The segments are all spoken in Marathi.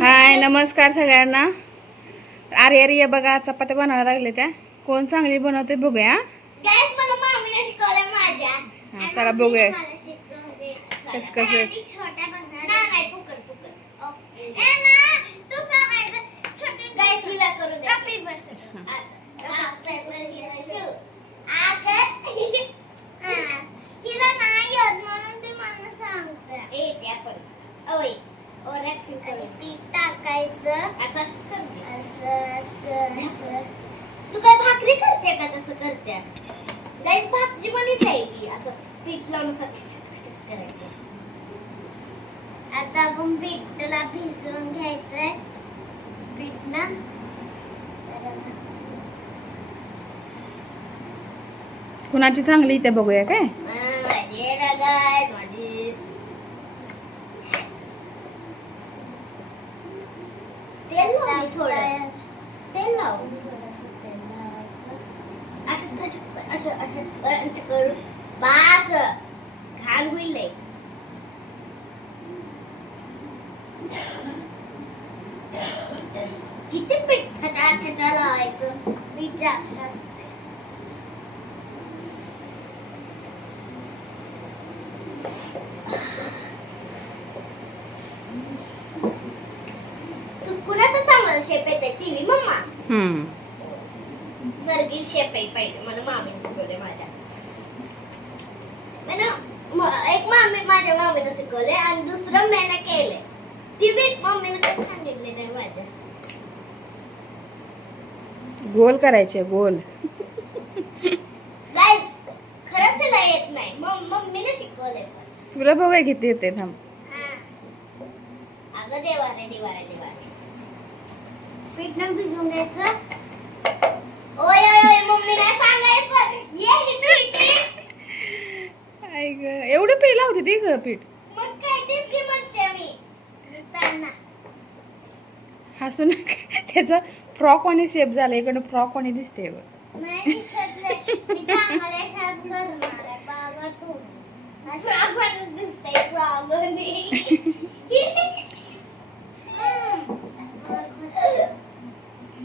हाय नमस्कार सगळ्यांना. अरे बघा चपात्या बनवायला लागले त्या. कोण चांगली बनवते बघूया. गाइस मला मामीने शिकवलं माझ्या. हा, चला बघूया कस कसं छोटा बनणार नाही कुकर ए ना तू करायचं छोटे गाइस हिला करू दे कपी बस हिला नाही येत म्हणून ते मला सांगते ए त्या पण ओय ओरे पीठ टाकायचं असं कर असं तू काय भाकरी करते का तसं करतेस गाइस भाकरी पण आहे असं पीठ लावून असं करायचं. आता आपण पीठला भिजवून घ्यायचंय पीठ ना कुणाची चांगली इथे बघूया काय. माझी रगाय माझी तेल लाव थोडं तेल लाव असं करू बास घाण होईल किती पीठ ठचा लावायचं पीठ जास्त असते. कुणाचा चांगला शेप येते टीव्ही मम्मा सर्गिल शेप आहे पहिले मला मामीने शिकवले माझ्या एक माझ्या मामीने शिकवले आणि दुसरं मैंने केले ती बी मम्मीने काही सांगितले नाही माझ्या. गोल करायचे गोल. गाइस खरंच हिला येत नाही मम्मीने शिकवले. तुला बघूया किती येते थांब. अगं देवा रे पीठ न भिजवून घ्यायचं. ओय मम्मी नाही सांगायचं ये चीटी आई ग एवढे पी लावते ती ग पीठ. मग काय तेच की म्हणते मी त्यांना हसू नका. त्याचा फ्रॉक वाणी शेप झाला इकडं फ्रॉक वाणी दिसते बघ. नाही दिसत मी चांगले शेप करणार आहे बाबा तू फ्रॉक वाणी दिसते फ्रॉक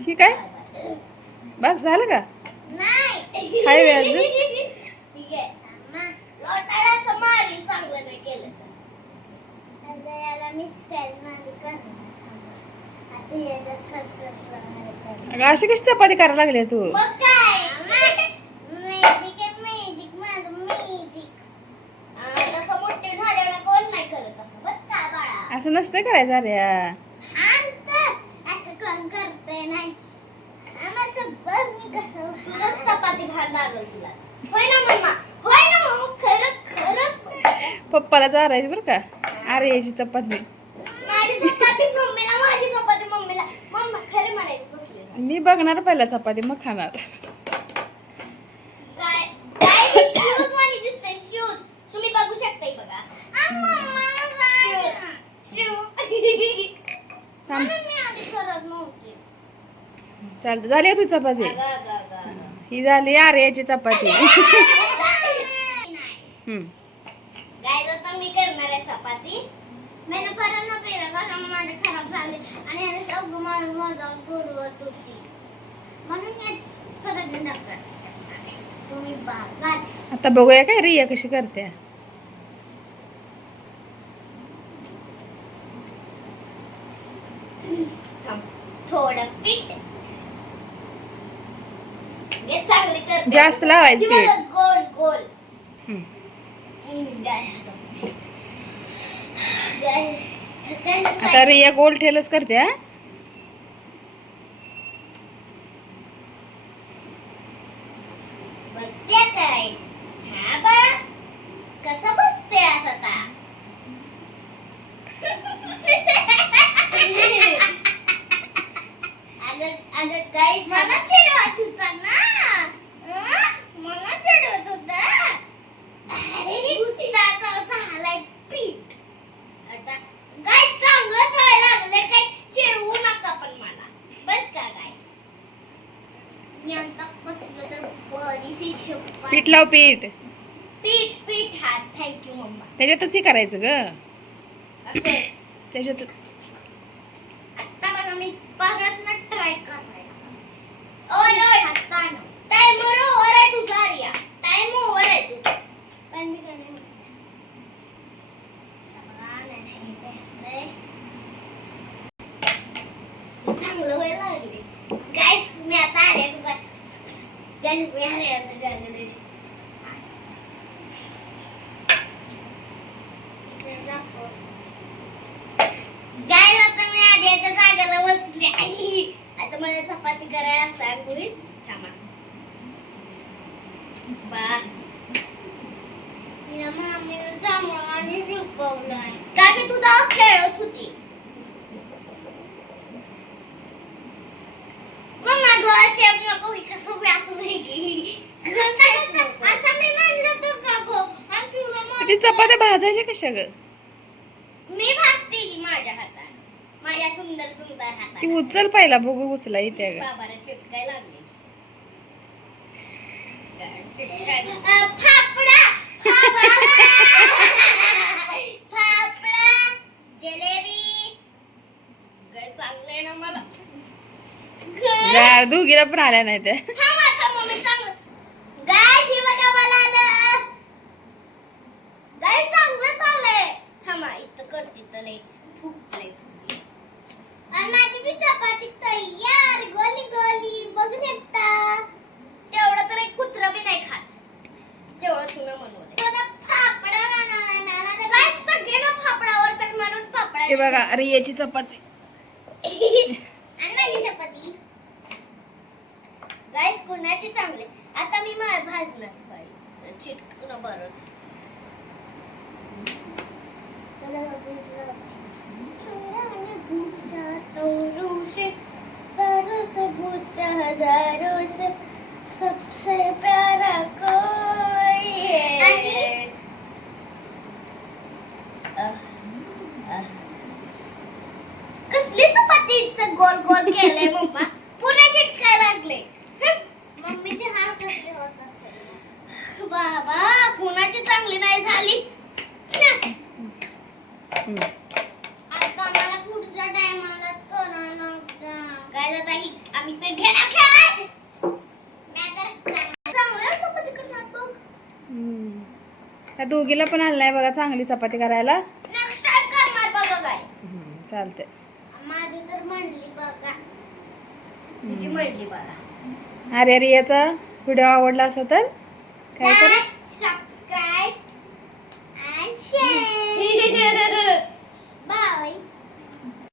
ही काय बस झालं का. नाही हाय वे अजून. ठीक आहे लोटाला असं मारी चांगलं नाही केलं तर याला मी स्पेल मारी करणार आता याला सस अगं अशी कशी चपाती करायला लागली तू. मग काय मॅजिक माझं मॅजिक तसं मोठे झाल्यावर कोण नाही करत असं बघ का बाळा असं नसतं करायचं. अरे शांत असं कोण करते नाही आम्हाला बघ मी कसं तुझंच चपाती घाण लागल तुला. होय ना मम्मा खरंच पप्पाला चारायची बरं का. अरे याची चपाती माझी चपाती मम्मीला माझी चपाती मम्मीला मम्मा खरं म्हणायचं कसले मी बघणार पहिला चपाती मग खाणार. काय काय शूज वाणी दिसते शूज तुम्ही बघू शकताय बघा मी आधी करत नव्हते. चालतं झाली का तू चपाती. ही झाली अरे याची चपाती. गाय आता मी करणार आहे चपाती. मी परत न पेरा कारण माझे खराब झाले आणि याने सगळं माझा गुडवत होती म्हणून परत नका तुम्ही बागाच. आता बघूया काय रिया कशी करते. थोडं पीठ हे चांगले कर जास्त लावायचं पीठ. गोल गोल आता रिया गोल ठेलच करते. बघते काय हा बाळा कसं बघते आता अगं काय मला चिडवत होता ना मला चिडवत होता. अरे त्याचा झालाय पीठ आता काय चांगलं व्हायला लागले काय चिडवू नका पण मला बरं का गाईस मी आता कसलं तर बरीशी शपथ पीठ लाव पीठ. पीठ पीठ हात थँक्यू मम्मा. त्याच्यातच हे करायचं ग. असं त्याच्यातच मी परत ना ट्राय करायला. ओय हातानं टाइमर ओव्हर आहे तुझा आर्या. टाइम ओव्हर आहे तुझा. पण मी काय नाही चांगलं व्हायला लागले. गाईस मी आता आर्याचं गाईस मी आर्याचं जागले. गाईस आता मी आर्याच्या जागेला बसले आहे. आता मला चपाती करायला सांग होईल. थांबा. बा हिला मम्मीने चांगलं शिकवलंय. का की तू तेव्हा खेळत होती. मम्मा गो शेप नको ही कसं व्यासून आहे की. आता मी म्हणलं तर का गो आणि तुला ती चपात्या भाजायच्या कशा ग? मी भाजते की माझ्या हाताने. माझ्या सुंदर सुंदर ती हाताने. उचल पहिला बघू उचला येते ग. बाबाला चिटकाय लागले. फाफडा फाफडा जलेबी काय चांगलंय ना मला. दोघीला पण आल्या नाही त्या. थांबा थांबा मी चांगलं. गाय ही बघा मला आलं. गाय चांगलं चाललंय. थांबा इथं करते तर लय फुगलंय. आणि माझी बी चपाती तयार. गोली गोली बघू शकता. तेवढं तर एक कुत्र बी नाही खात. तेवढं तुला म्हणून फाफडा गाय सगळ्यांना फाफडावर तर म्हणून फाफडा. हे बघा रियाची चपाती. आणि माझी चपाती. गाईस कोणाची चांगले. आता मी माळ भाजणार बाई. चिटकणं बरंच. हजारों से सबसे प्यारा कोई है. कसली चपाती गोल गोल केलंय मम्मा. पुन्हा चिटकाय लागले. मम्मीचे हात कसले होत असेल. बाबा कुणाची चांगली नाही झाली. आता मला पुढच्या टायमालाच करणार नव्हता. काय जात ही आम्ही पीठ घेणार खेळ. मी आता चांगलं चपाती करणार बघ. त्या दोघीला पण आलं नाही बघा चांगली चपाती करायला. नेक्स्ट टाइम करणार बघा काय. चालतंय. माझी तर म्हणली बघा. तुझी म्हणली बघा. अरे रियाचा व्हिडिओ आवडला असं तर काय कर. Subscribe and share. बाय.